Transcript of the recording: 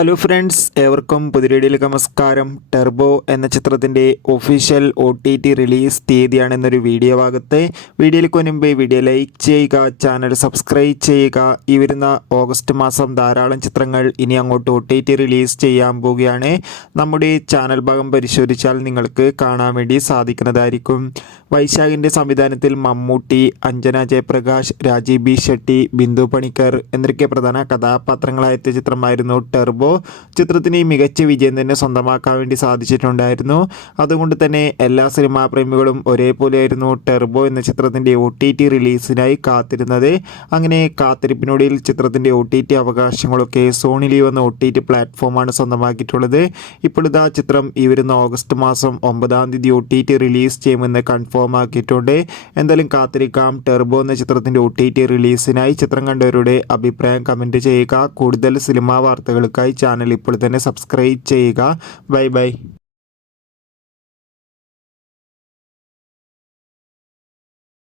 Hello friends, ഏവർക്കും പുതിയ നമസ്കാരം. ടെർബോ എന്ന ചിത്രത്തിൻ്റെ ഒഫീഷ്യൽ OTT റിലീസ് തീയതിയാണെന്നൊരു വീഡിയോ ഭാഗത്ത്. വീഡിയോയിലേക്ക് മുൻപ് വീഡിയോ ലൈക്ക് ചെയ്യുക, ചാനൽ സബ്സ്ക്രൈബ് ചെയ്യുക. ഈ വരുന്ന ഓഗസ്റ്റ് മാസം ധാരാളം ചിത്രങ്ങൾ ഇനി അങ്ങോട്ട് OTT റിലീസ് ചെയ്യാൻ പോവുകയാണ്. നമ്മുടെ ചാനൽ ഭാഗം പരിശോധിച്ചാൽ നിങ്ങൾക്ക് കാണാൻ വേണ്ടി സാധിക്കുന്നതായിരിക്കും. വൈശാഖിൻ്റെ സംവിധാനത്തിൽ മമ്മൂട്ടി, അഞ്ജന ജയപ്രകാശ്, രാജീവ് ബി ഷെട്ടി, ബിന്ദു പണിക്കർ എന്നൊക്കെ പ്രധാന കഥാപാത്രങ്ങളായെത്തിയ ചിത്രമായിരുന്നു ടെർബോ. ചിത്രത്തിന് മികച്ച വിജയം തന്നെ സ്വന്തമാക്കാൻ വേണ്ടി സാധിച്ചിട്ടുണ്ടായിരുന്നു. അതുകൊണ്ട് തന്നെ എല്ലാ സിനിമാ പ്രേമികളും ഒരേപോലെയായിരുന്നു ടെർബോ എന്ന ചിത്രത്തിൻ്റെ OTT റിലീസിനായി കാത്തിരുന്നത്. അങ്ങനെ കാത്തിരിപ്പിനൊടുവിൽ ചിത്രത്തിൻ്റെ OTT അവകാശങ്ങളൊക്കെ സോണി ലീവ് എന്ന OTT പ്ലാറ്റ്ഫോമാണ് സ്വന്തമാക്കിയിട്ടുള്ളത്. ഇപ്പോഴിതാ ചിത്രം ഈ വരുന്ന ഓഗസ്റ്റ് മാസം 9-ാം തീയതി OTT റിലീസ് ചെയ്യുമെന്ന് കൺഫേം ആക്കിയിട്ടുണ്ട്. എന്തായാലും കാത്തിരിക്കാം ടെർബോ എന്ന ചിത്രത്തിൻ്റെ OTT റിലീസിനായി. ചിത്രം കണ്ടവരുടെ അഭിപ്രായം കമൻറ്റ് ചെയ്യുക. കൂടുതൽ സിനിമാ വാർത്തകൾക്കായി ചാനൽ ഇപ്പോൾ തന്നെ സബ്സ്ക്രൈബ് ചെയ്യുക. Bye bye.